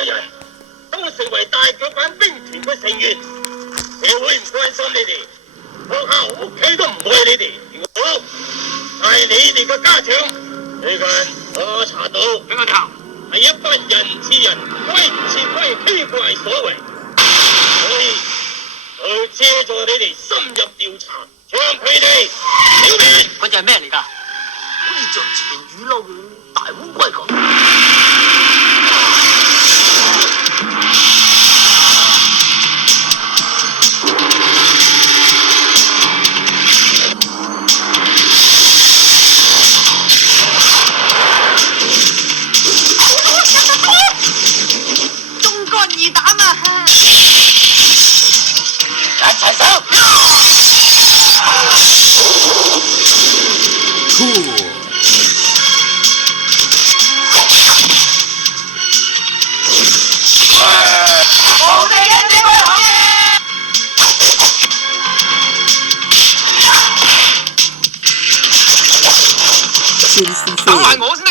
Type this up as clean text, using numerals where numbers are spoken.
個人都成為大腳板兵團嘅成員，社會唔關心你哋，學校屋企都唔愛你哋。我係你哋嘅家長，最近我查到邊個頭係一班人似人、鬼似鬼奇怪所為，所以我借助你哋深入調查，將佢哋剿滅。嗰隻係咩嚟㗎？好似像自然雨褸嘅大烏龜咁。忠肝義膽啊！一齊手！等埋我先。